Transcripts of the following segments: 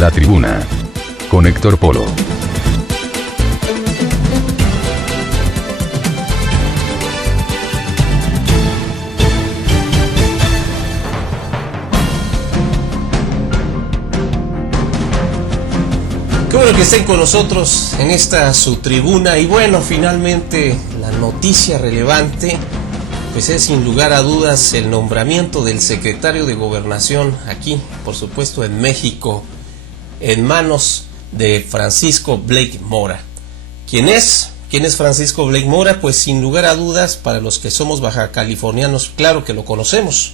La Tribuna, con Héctor Polo. Qué bueno que estén con nosotros en esta su tribuna. Y bueno, finalmente la noticia relevante pues es sin lugar a dudas el nombramiento del secretario de Gobernación aquí, por supuesto en México, en manos de Francisco Blake Mora. ¿Quién es? ¿Quién es Francisco Blake Mora? Pues sin lugar a dudas, para los que somos bajacalifornianos, claro que lo conocemos.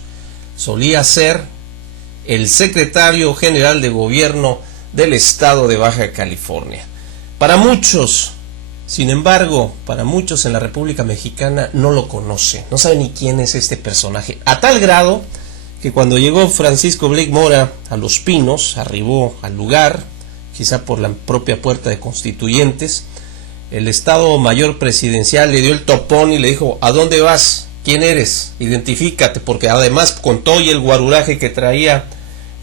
Solía ser el secretario general de gobierno del estado de Baja California. Para muchos, sin embargo, para muchos en la República Mexicana no lo conocen, no saben ni quién es este personaje, a tal grado que cuando llegó Francisco Blake Mora a Los Pinos, arribó al lugar, quizá por la propia puerta de Constituyentes, el Estado Mayor Presidencial le dio el topón y le dijo: ¿a dónde vas? ¿Quién eres? Identifícate, porque además con todo y el guaruraje que traía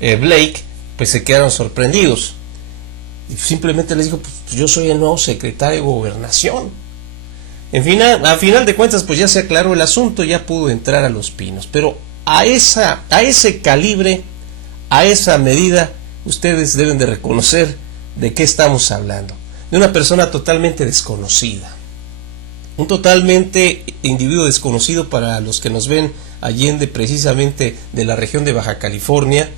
Blake, pues se quedaron sorprendidos. Y simplemente les dijo: pues yo soy el nuevo secretario de Gobernación. A final de cuentas, pues ya se aclaró el asunto, ya pudo entrar a Los Pinos. Pero a ese calibre, a esa medida, ustedes deben de reconocer de qué estamos hablando. De una persona totalmente desconocida. Un totalmente individuo desconocido para los que nos ven allende precisamente de la región de Baja California,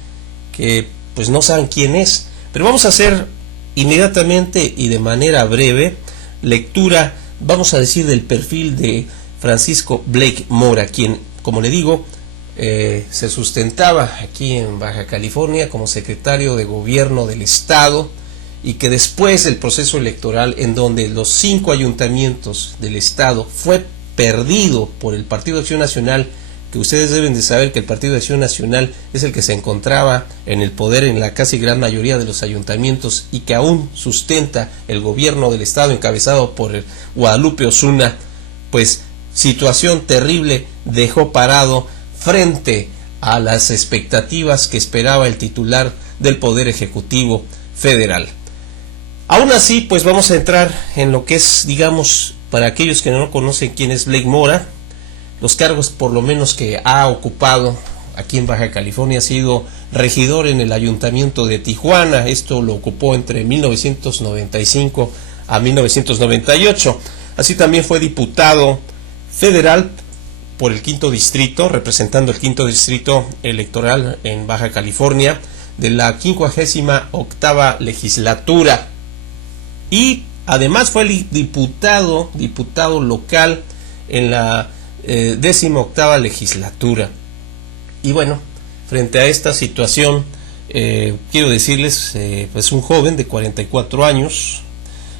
que pues no saben quién es. Pero vamos a hacer inmediatamente y de manera breve lectura, vamos a decir, del perfil de Francisco Blake Mora, quien, como le digo, se sustentaba aquí en Baja California como secretario de gobierno del estado, y que después del proceso electoral, en donde los 5 ayuntamientos del estado fue perdido por el Partido de Acción Nacional, que ustedes deben de saber que el Partido de Acción Nacional es el que se encontraba en el poder en la casi gran mayoría de los ayuntamientos y que aún sustenta el gobierno del estado encabezado por Guadalupe Osuna. Pues situación terrible dejó parado frente a las expectativas que esperaba el titular del Poder Ejecutivo Federal. Aún así, pues vamos a entrar en lo que es, digamos, para aquellos que no conocen quién es Blake Mora, los cargos por lo menos que ha ocupado aquí en Baja California. Ha sido regidor en el Ayuntamiento de Tijuana, esto lo ocupó entre 1995 a 1998. Así también fue diputado federal por el 5º distrito, representando el 5º distrito electoral en Baja California de la 58ª legislatura, y además fue diputado local en la 18ª legislatura. Y bueno, frente a esta situación, quiero decirles, pues un joven de 44 años,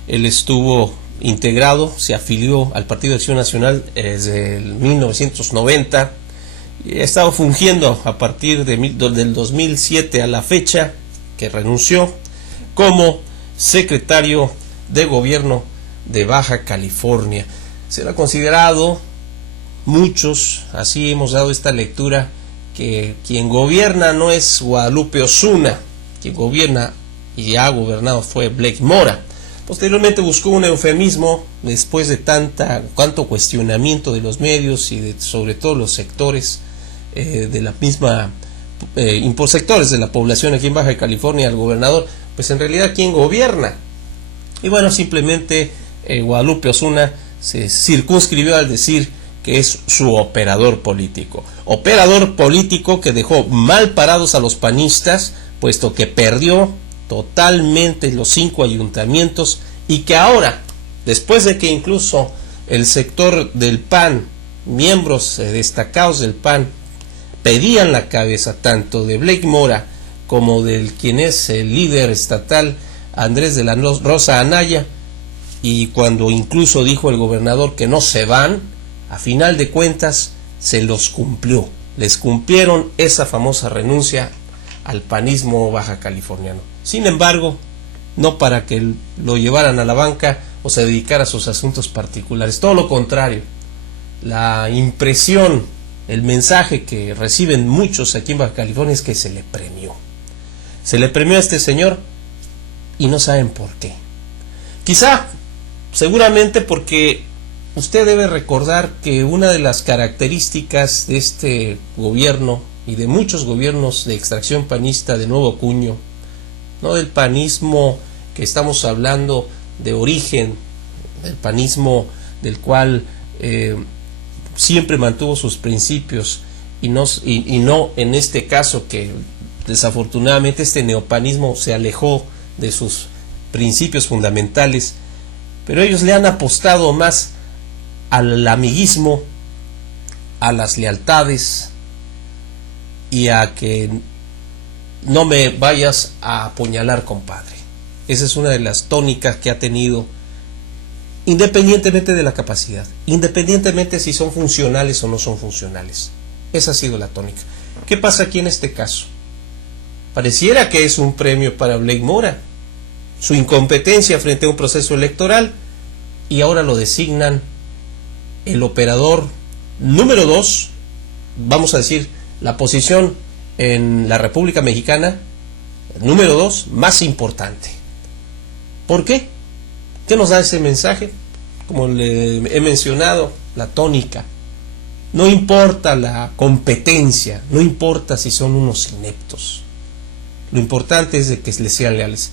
él estuvo integrado, se afilió al Partido de Acción Nacional desde el 1990, y ha estado fungiendo a partir del 2007 a la fecha, que renunció, como secretario de gobierno de Baja California. Será considerado, muchos, así hemos dado esta lectura, que quien gobierna no es Guadalupe Osuna, quien gobierna y ha gobernado fue Blake Mora. Posteriormente buscó un eufemismo después de tanto cuestionamiento de los medios y de sobre todo los sectores de la misma sectores de la población aquí en Baja California al gobernador, pues en realidad ¿quién gobierna? Y bueno, simplemente Guadalupe Osuna se circunscribió al decir que es su operador político que dejó mal parados a los panistas, puesto que perdió totalmente los 5 ayuntamientos, y que ahora, después de que incluso el sector del PAN, miembros destacados del PAN, pedían la cabeza tanto de Blake Mora como del quien es el líder estatal Andrés de la Rosa Anaya, y cuando incluso dijo el gobernador que no se van, a final de cuentas se los cumplió, les cumplieron esa famosa renuncia al panismo baja californiano. Sin embargo, no para que lo llevaran a la banca o se dedicara a sus asuntos particulares, todo lo contrario. La impresión, el mensaje que reciben muchos aquí en Baja California es que se le premió a este señor y no saben por qué. Quizá, seguramente porque usted debe recordar que una de las características de este gobierno y de muchos gobiernos de extracción panista de nuevo cuño, no del panismo que estamos hablando de origen, del panismo del cual siempre mantuvo sus principios y no en este caso que desafortunadamente este neopanismo se alejó de sus principios fundamentales, pero ellos le han apostado más al amiguismo, a las lealtades y a que no me vayas a apuñalar, compadre. Esa es una de las tónicas que ha tenido, independientemente de la capacidad, independientemente si son funcionales o no son funcionales. Esa ha sido la tónica. ¿Qué pasa aquí en este caso? Pareciera que es un premio para Blake Mora, su incompetencia frente a un proceso electoral, y ahora lo designan el operador número 2, vamos a decir, la posición en la República Mexicana, número 2, más importante. ¿Por qué? ¿Qué nos da ese mensaje? Como le he mencionado, la tónica. No importa la competencia, no importa si son unos ineptos. Lo importante es de que les sean leales.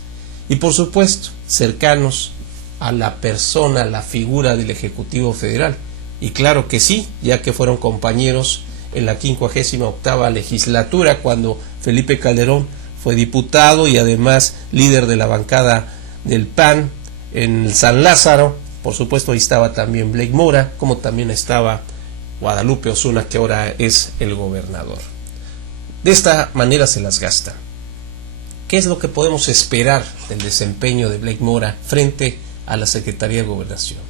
Y por supuesto, cercanos a la persona, a la figura del Ejecutivo Federal. Y claro que sí, ya que fueron compañeros en la 58ª legislatura, cuando Felipe Calderón fue diputado y además líder de la bancada del PAN en San Lázaro. Por supuesto, ahí estaba también Blake Mora, como también estaba Guadalupe Osuna, que ahora es el gobernador. De esta manera se las gastan. ¿Qué es lo que podemos esperar del desempeño de Blake Mora frente a la Secretaría de Gobernación?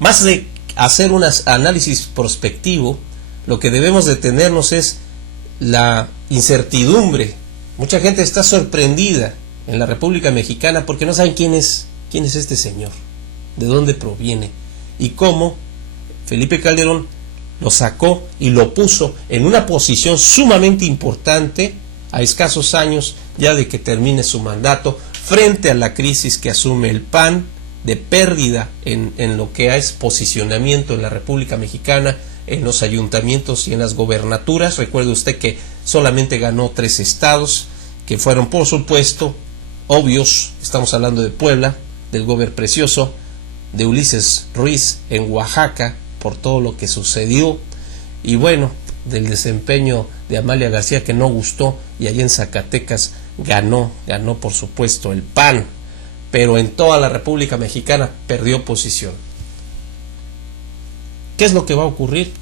Más de hacer un análisis prospectivo, lo que debemos detenernos es la incertidumbre. Mucha gente está sorprendida en la República Mexicana porque no saben quién es este señor, de dónde proviene y cómo Felipe Calderón lo sacó y lo puso en una posición sumamente importante a escasos años ya de que termine su mandato, frente a la crisis que asume el PAN de pérdida en lo que es posicionamiento en la República Mexicana, en los ayuntamientos y en las gobernaturas. Recuerde usted que solamente ganó 3 estados, que fueron por supuesto obvios. Estamos hablando de Puebla, del Gober Precioso, de Ulises Ruiz en Oaxaca, por todo lo que sucedió, y bueno, del desempeño de Amalia García, que no gustó, y allí en Zacatecas ganó por supuesto el PAN, pero en toda la República Mexicana perdió posición. ¿Qué es lo que va a ocurrir?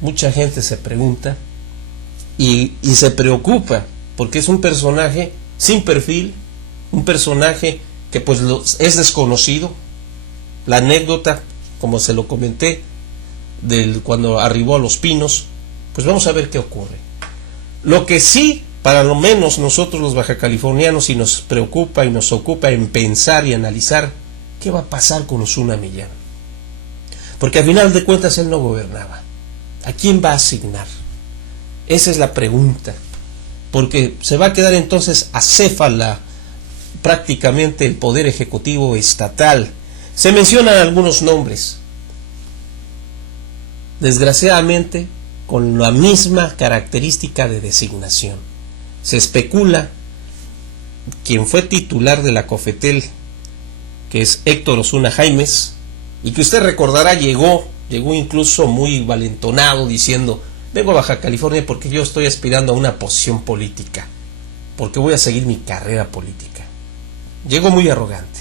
Mucha gente se pregunta y se preocupa, porque es un personaje sin perfil, un personaje que pues es desconocido. La anécdota, como se lo comenté, cuando arribó a Los Pinos, pues vamos a ver qué ocurre. Lo que sí, para lo menos nosotros los bajacalifornianos, sí nos preocupa y nos ocupa en pensar y analizar qué va a pasar con Osuna Millán. Porque al final de cuentas él no gobernaba. ¿A quién va a asignar? Esa es la pregunta. Porque se va a quedar entonces acéfala prácticamente el poder ejecutivo estatal. Se mencionan algunos nombres, desgraciadamente con la misma característica de designación. Se especula quien fue titular de la COFETEL, que es Héctor Osuna Jaimes, y que usted recordará llegó incluso muy valentonado diciendo: vengo a Baja California porque yo estoy aspirando a una posición política, porque voy a seguir mi carrera política. Llegó muy arrogante.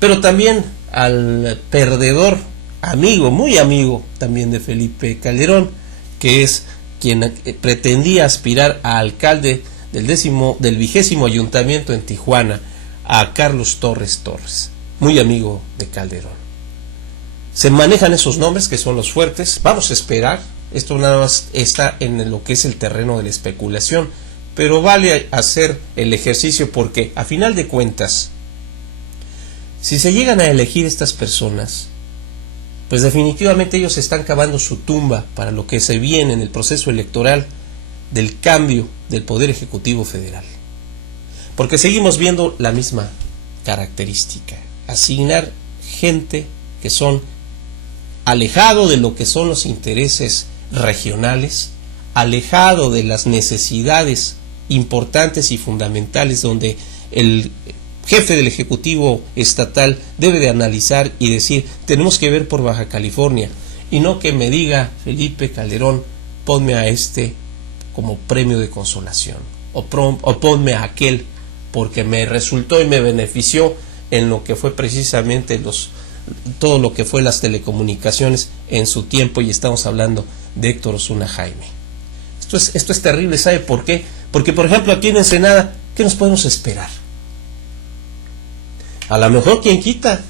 Pero también al perdedor, amigo, muy amigo también de Felipe Calderón, que es quien pretendía aspirar a alcalde del 20º ayuntamiento en Tijuana, a Carlos Torres, muy amigo de Calderón. Se manejan esos nombres que son los fuertes. Vamos a esperar. Esto nada más está en lo que es el terreno de la especulación, pero vale hacer el ejercicio, porque a final de cuentas, si se llegan a elegir estas personas, pues definitivamente ellos están cavando su tumba para lo que se viene en el proceso electoral del cambio del Poder Ejecutivo Federal. Porque seguimos viendo la misma característica: asignar gente que son alejado de lo que son los intereses regionales, alejado de las necesidades importantes y fundamentales donde el jefe del Ejecutivo Estatal debe de analizar y decir, tenemos que ver por Baja California, y no que me diga Felipe Calderón, ponme a este como premio de consolación, o ponme a aquel porque me resultó y me benefició en lo que fue precisamente todo lo que fue las telecomunicaciones en su tiempo, y estamos hablando de Héctor Osuna Jaime. Esto es terrible. ¿Sabe por qué? Porque, por ejemplo, aquí en Ensenada, ¿qué nos podemos esperar? A lo mejor quien quita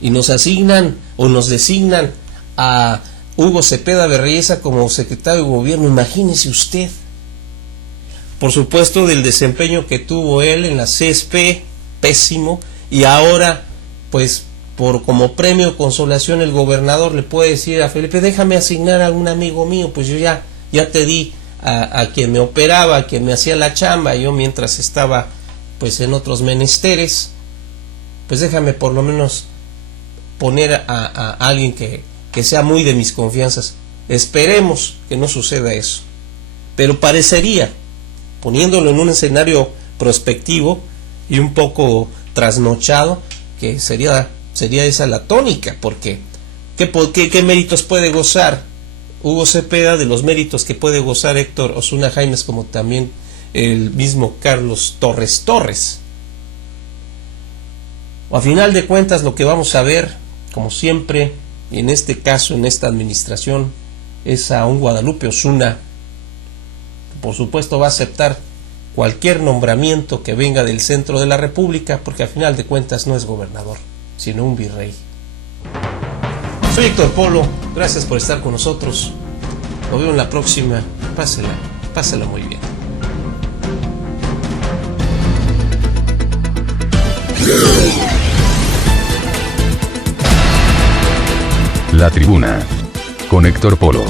y nos asignan o nos designan a Hugo Cepeda Berreyesa como secretario de gobierno. Imagínese usted. Por supuesto, del desempeño que tuvo él en la CSP, pésimo, y ahora, pues, como premio de consolación, el gobernador le puede decir a Felipe, déjame asignar a un amigo mío, pues yo ya te di a quien me operaba, a quien me hacía la chamba, yo mientras estaba pues en otros menesteres, pues déjame por lo menos poner a alguien que sea muy de mis confianzas. Esperemos que no suceda eso, pero parecería, poniéndolo en un escenario prospectivo y un poco trasnochado, que sería esa la tónica, porque ¿qué méritos puede gozar Hugo Cepeda de los méritos que puede gozar Héctor Osuna Jaime, como también el mismo Carlos Torres? O a final de cuentas, lo que vamos a ver, como siempre, en este caso, en esta administración, es a un Guadalupe Osuna, que por supuesto va a aceptar cualquier nombramiento que venga del centro de la República, porque a final de cuentas no es gobernador, sino un virrey. Soy Héctor Polo, gracias por estar con nosotros. Nos vemos en la próxima. Pásela muy bien. La Tribuna con Héctor Polo.